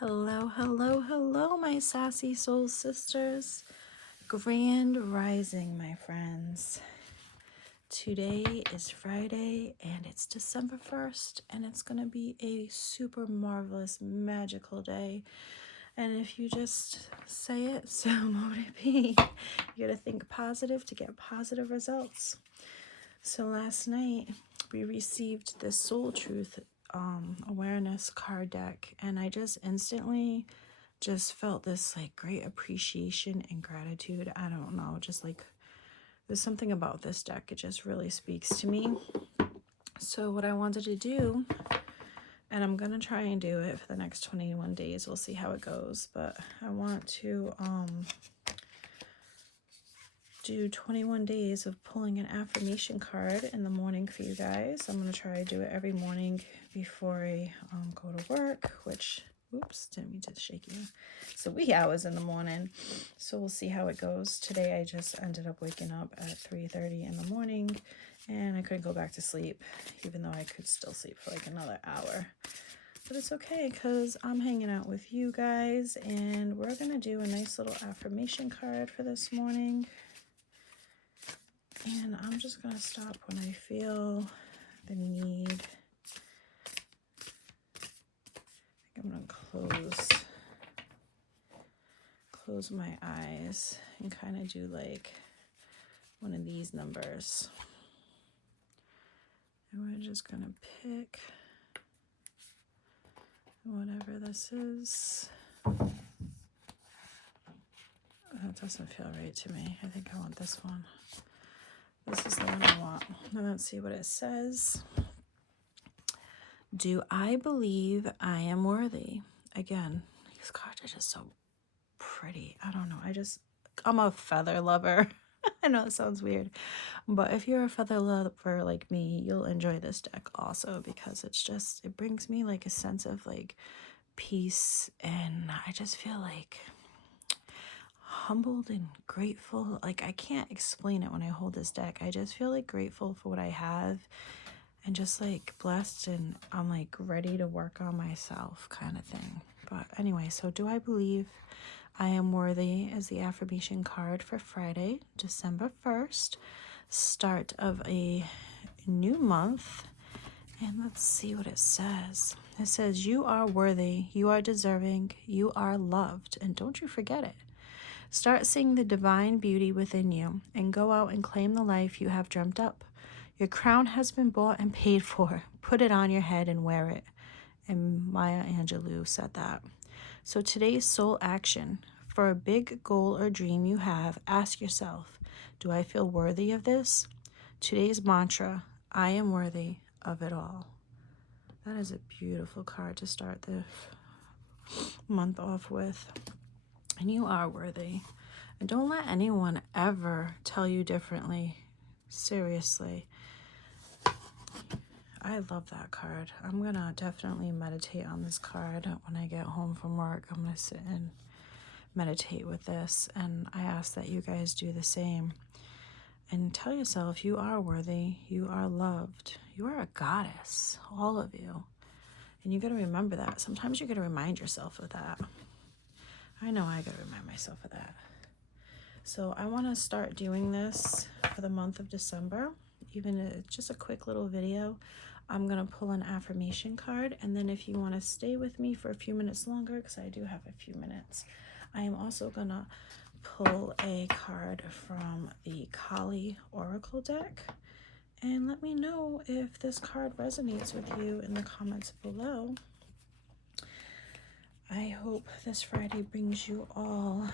Hello, hello, hello, my sassy soul sisters. Grand rising, my friends. Today is Friday and it's December 1st, and it's going to be a super marvelous, magical day. And if you just say it, so mote it be. You got to think positive to get positive results. So last night we received the Soul Truth awareness card deck, and I just instantly just felt this like great appreciation and gratitude. I don't know, just like there's something about this deck, it just really speaks to me. So what I wanted to do, and I'm gonna try and do it for the next 21 days, we'll see how it goes, but I want to do 21 days of pulling an affirmation card in the morning for you guys. I'm going to try to do it every morning before I go to work, which, oops, didn't mean to shake you. So wee hours in the morning. So we'll see how it goes. Today I just ended up waking up at 3:30 in the morning, and I couldn't go back to sleep, even though I could still sleep for like another hour. But it's okay because I'm hanging out with you guys, and we're going to do a nice little affirmation card for this morning. And I'm just going to stop when I feel the need. I think I'm going to close my eyes and kind of do like one of these numbers. And we're just going to pick whatever this is. That doesn't feel right to me. I think I want this one. This is the one I want. Now let's see what it says. Do I believe I am worthy? Again, these cards are just so pretty. I don't know. I'm a feather lover. I know it sounds weird, but if you're a feather lover like me, you'll enjoy this deck also, because it brings me like a sense of like peace, and I just feel like humbled and grateful. Like I can't explain it when I hold this deck. I just feel like grateful for what I have and just like blessed, and I'm like ready to work on myself kind of thing. But anyway, so do I believe I am worthy is the affirmation card for Friday, December 1st, start of a new month. And let's see what it says. It says, you are worthy, you are deserving, you are loved, and don't you forget it. Start seeing the divine beauty within you and go out and claim the life you have dreamt up. Your crown has been bought and paid for. Put it on your head and wear it. And Maya Angelou said that. So today's soul action. For a big goal or dream you have, ask yourself, do I feel worthy of this? Today's mantra, I am worthy of it all. That is a beautiful card to start the month off with. And you are worthy. And don't let anyone ever tell you differently. Seriously. I love that card. I'm going to definitely meditate on this card when I get home from work. I'm going to sit and meditate with this. And I ask that you guys do the same. And tell yourself you are worthy. You are loved. You are a goddess. All of you. And you got to remember that. Sometimes you got to remind yourself of that. I know I got to remind myself of that. So I want to start doing this for the month of December. Even just a quick little video. I'm going to pull an affirmation card. And then if you want to stay with me for a few minutes longer, because I do have a few minutes, I am also going to pull a card from the Kali Oracle deck. And let me know if this card resonates with you in the comments below. I hope this Friday brings you all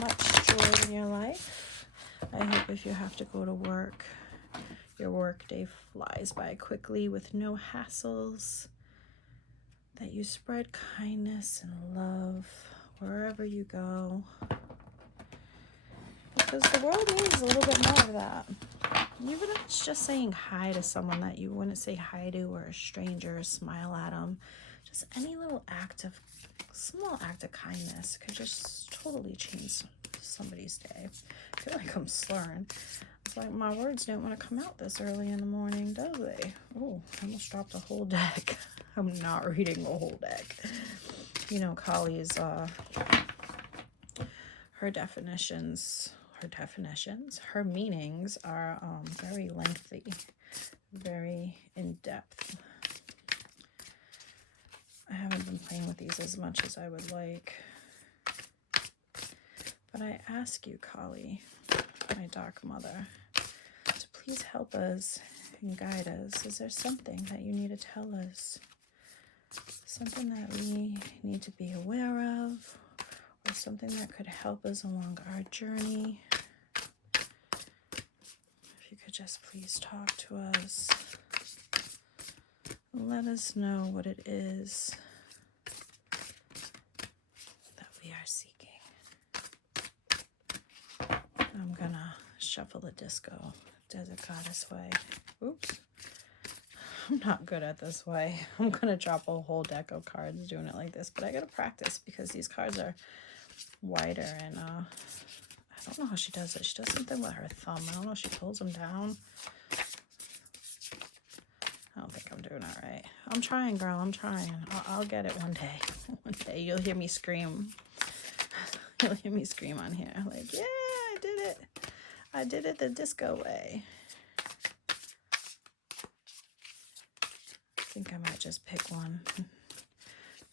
much joy in your life. I hope if you have to go to work, your work day flies by quickly with no hassles, that you spread kindness and love wherever you go, because the world needs a little bit more of that. Even if it's just saying hi to someone that you wouldn't say hi to, or a stranger, smile at them. Just any little small act of kindness could just totally change somebody's day. I feel like I'm slurring. It's like my words don't want to come out this early in the morning, do they? Oh, I almost dropped a whole deck. I'm not reading the whole deck. You know, Kali's, her meanings are very lengthy, very in-depth. I haven't been playing with these as much as I would like. But I ask you, Kali, my dark mother, to please help us and guide us. Is there something that you need to tell us? Something that we need to be aware of? Or something that could help us along our journey? If you could just please talk to us. Let us know what it is that we are seeking. I'm gonna shuffle the disco, Desert Goddess way. Oops. I'm not good at this way. I'm gonna drop a whole deck of cards doing it like this, but I gotta practice because these cards are wider, and I don't know how she does it. She does something with her thumb. I don't know if she pulls them down. I don't think I'm doing it right. I'm trying, girl. I'm trying. I'll get it one day. One day you'll hear me scream. You'll hear me scream on here. Like, yeah, I did it. I did it the disco way. I think I might just pick one.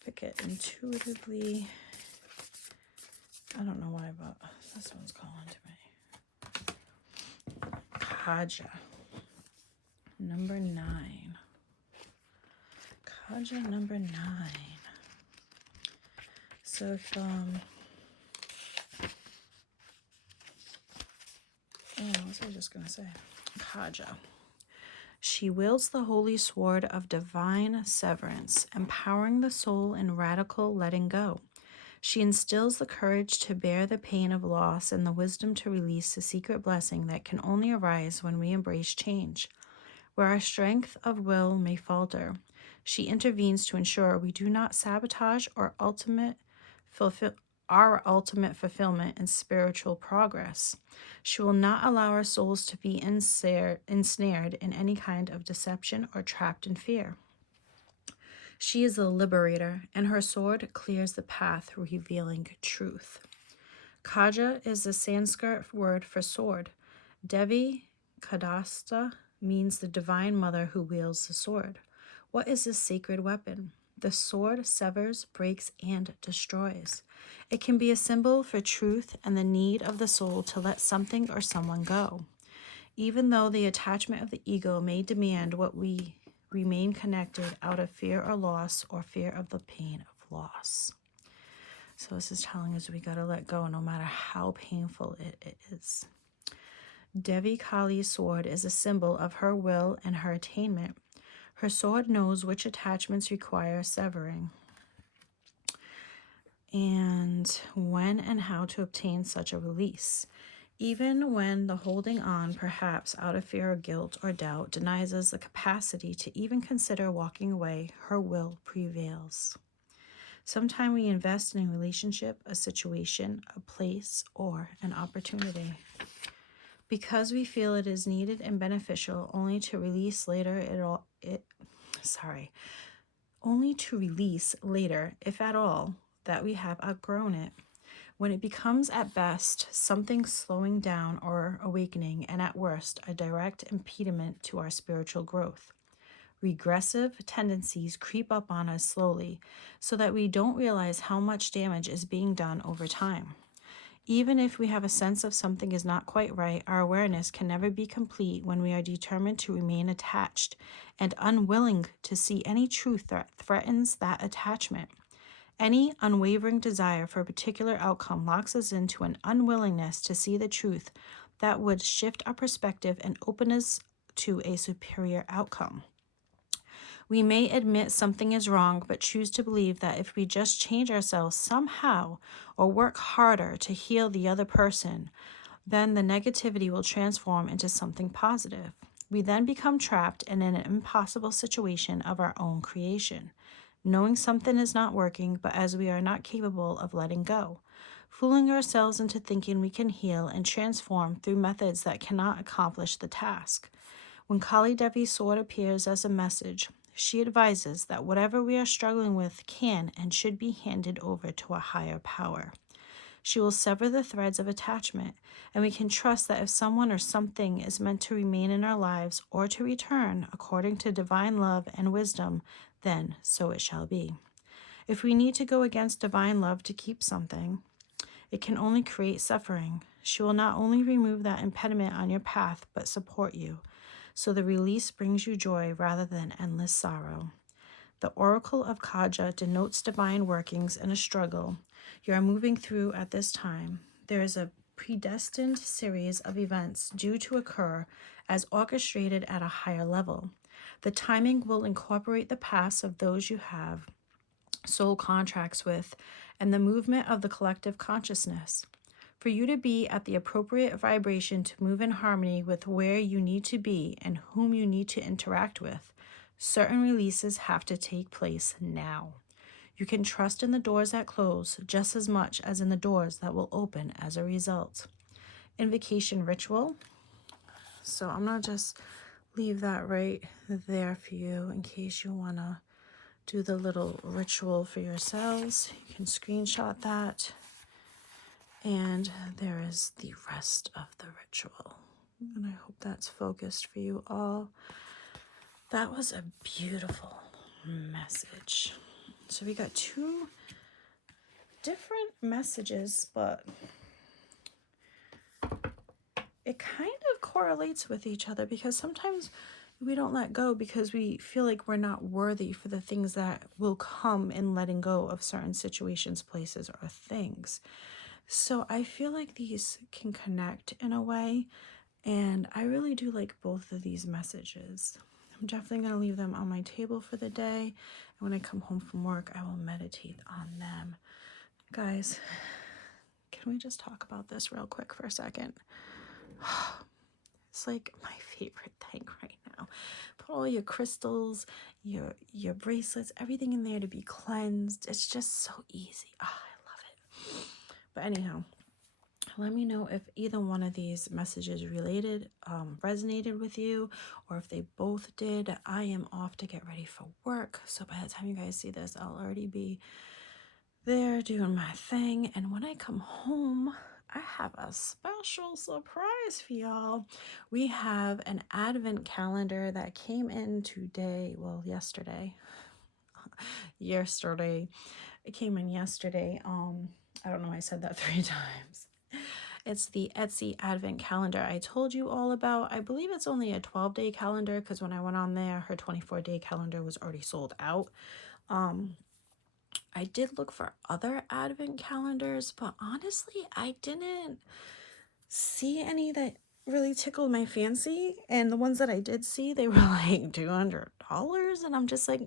Pick it intuitively. I don't know why, but this one's calling to me. Kaja. Number 9. Kaja number 9. So if, what was I just going to say? Kaja. She wields the holy sword of divine severance, empowering the soul in radical letting go. She instills the courage to bear the pain of loss and the wisdom to release the secret blessing that can only arise when we embrace change. Where our strength of will may falter, she intervenes to ensure we do not sabotage our ultimate fulfillment and spiritual progress. She will not allow our souls to be ensnared in any kind of deception or trapped in fear. She is the liberator, and her sword clears the path, revealing truth. Kaja is the Sanskrit word for sword. Devi Kadasta means the divine mother who wields the sword. What is this sacred weapon? The sword severs, breaks, and destroys. It can be a symbol for truth and the need of the soul to let something or someone go. Even though the attachment of the ego may demand what we remain connected out of fear or loss or fear of the pain of loss. So this is telling us we got to let go no matter how painful it is. Devi Kali's sword is a symbol of her will and her attainment. Her sword knows which attachments require severing and when and how to obtain such a release. Even when the holding on, perhaps out of fear or guilt or doubt, denies us the capacity to even consider walking away, her will prevails. Sometimes we invest in a relationship, a situation, a place, or an opportunity because we feel it is needed and beneficial, only to release later, if at all, that we have outgrown it. When it becomes at best something slowing down or awakening, and at worst a direct impediment to our spiritual growth. Regressive tendencies creep up on us slowly so that we don't realize how much damage is being done over time. Even if we have a sense of something is not quite right, our awareness can never be complete when we are determined to remain attached and unwilling to see any truth that threatens that attachment. Any unwavering desire for a particular outcome locks us into an unwillingness to see the truth that would shift our perspective and open us to a superior outcome. We may admit something is wrong, but choose to believe that if we just change ourselves somehow or work harder to heal the other person, then the negativity will transform into something positive. We then become trapped in an impossible situation of our own creation, knowing something is not working, but as we are not capable of letting go, fooling ourselves into thinking we can heal and transform through methods that cannot accomplish the task. When Kali Devi's sword appears as a message, She advises that whatever we are struggling with can and should be handed over to a higher power. She will sever the threads of attachment, and we can trust that if someone or something is meant to remain in our lives or to return according to divine love and wisdom, then so it shall be. If we need to go against divine love to keep something, it can only create suffering. She will not only remove that impediment on your path, but support you. So the release brings you joy rather than endless sorrow. The Oracle of Kaja denotes divine workings in a struggle you are moving through at this time. There is a predestined series of events due to occur as orchestrated at a higher level. The timing will incorporate the past of those you have soul contracts with and the movement of the collective consciousness. For you to be at the appropriate vibration to move in harmony with where you need to be and whom you need to interact with, certain releases have to take place now. You can trust in the doors that close just as much as in the doors that will open as a result. Invocation ritual. So I'm going to just leave that right there for you in case you want to do the little ritual for yourselves. You can screenshot that. And there is the rest of the ritual. And I hope that's focused for you all. That was a beautiful message. So we got two different messages, but it kind of correlates with each other because sometimes we don't let go because we feel like we're not worthy for the things that will come in letting go of certain situations, places, or things. So I feel like these can connect in a way, and I really do like both of these messages. I'm definitely going to leave them on my table for the day, and when I come home from work, I will meditate on them. Guys, can we just talk about this real quick for a second? It's like my favorite thing right now. Put all your crystals, your bracelets, everything in there to be cleansed. It's just so easy. I love it. But anyhow, let me know if either one of these messages resonated with you, or if they both did. I am off to get ready for work, so by the time you guys see this, I'll already be there doing my thing. And when I come home, I have a special surprise for y'all. We have an advent calendar that came in yesterday. It came in yesterday. I don't know, I said that 3 times. It's the Etsy advent calendar I told you all about. I believe it's only a 12-day calendar because when I went on there, her 24-day calendar was already sold out. I did look for other advent calendars, but honestly, I didn't see any that really tickled my fancy. And the ones that I did see, they were like $200. And I'm just like,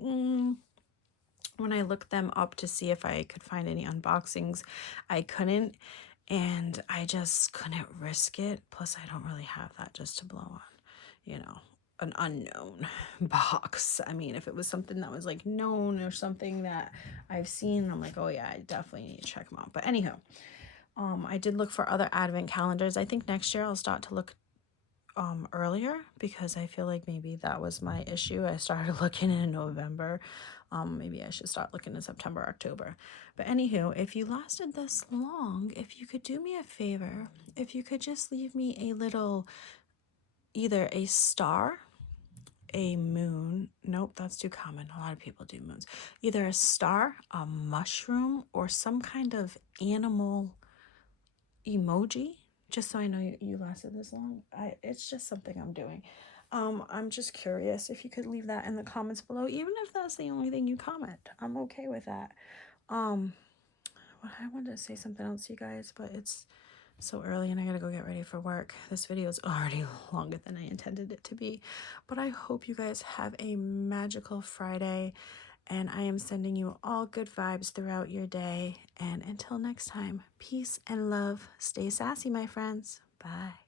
When I looked them up to see if I could find any unboxings, I couldn't. And I just couldn't risk it. Plus, I don't really have that just to blow on, an unknown box. I mean, if it was something that was like known or something that I've seen, I'm like, oh yeah, I definitely need to check them out. But anyhow, I did look for other advent calendars. I think next year I'll start to look earlier because I feel like maybe that was my issue. I started looking in November. Maybe I should start looking in September, October. But anywho, if you lasted this long, if you could do me a favor, if you could just leave me a little, either a star, a moon. Nope, that's too common. A lot of people do moons. Either a star, a mushroom, or some kind of animal emoji, just so I know you lasted this long. It's just something I'm doing. I'm just curious if you could leave that in the comments below, even if that's the only thing you comment. I'm okay with that. I wanted to say something else, you guys, but it's so early and I gotta go get ready for work. This video is already longer than I intended it to be, but I hope you guys have a magical Friday, and I am sending you all good vibes throughout your day. And until next time, peace and love. Stay sassy, my friends. Bye.